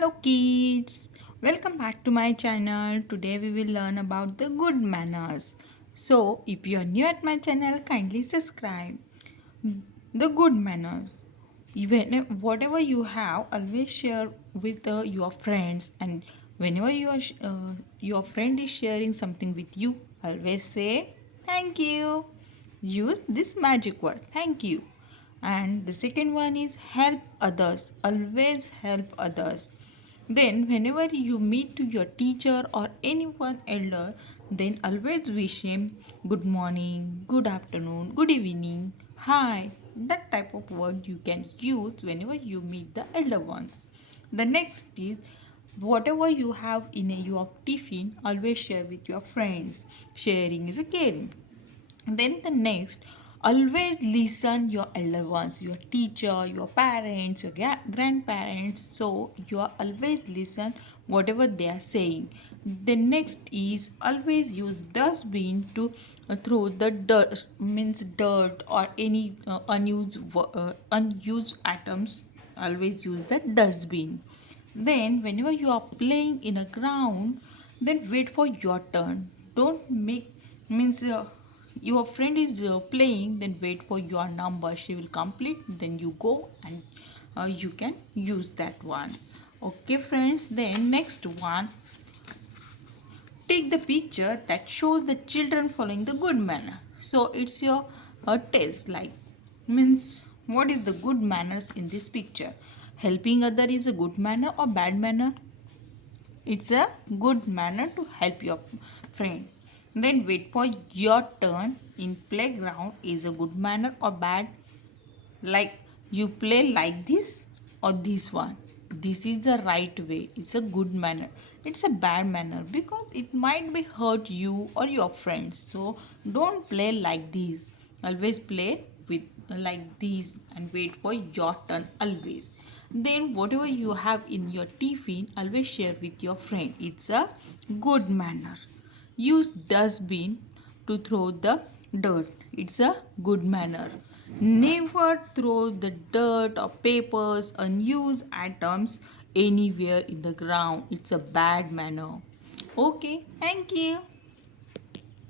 Hello kids, welcome back to my channel. Today we will learn about the good manners. So if you are new at my channel, kindly subscribe. The good manners. Even whatever you have, always share with your friends, and whenever your friend is sharing something with you, always say thank you. Use this magic word thank you. And the second one is help others. Always help others. Then whenever you meet to your teacher or anyone elder, then always wish him good morning, good afternoon, good evening, hi. That type of word you can use whenever you meet the elder ones. The next is whatever you have in your tiffin, always share with your friends. Sharing is a caring. Then the next, always listen your elder ones, your teacher, your parents, your grandparents. So you are always listen whatever they are saying. The next is always use dustbin to throw the dirt, means dirt or any unused items. Always use the dustbin. Then whenever you are playing in a ground, then wait for your turn. Don't make means your friend is playing, then wait for your number. She will complete, then you go and you can use that one. Okay friends, then next one, take the picture that shows the children following the good manner. So it's your test, like means what is the good manners in this picture. Helping other is a good manner or bad manner? It's a good manner to help your friend. Then wait for your turn in playground is a good manner or bad? Like you play like this or this one. This is the right way. It's a good manner. It's a bad manner because it might be hurt you or your friends. So don't play like this. Always play with like this and wait for your turn always. Then whatever you have in your tiffin, always share with your friend. It's a good manner. Use dustbin to throw the dirt. It's a good manner. Never throw the dirt or papers, unused items anywhere in the ground. It's a bad manner. Okay, thank you.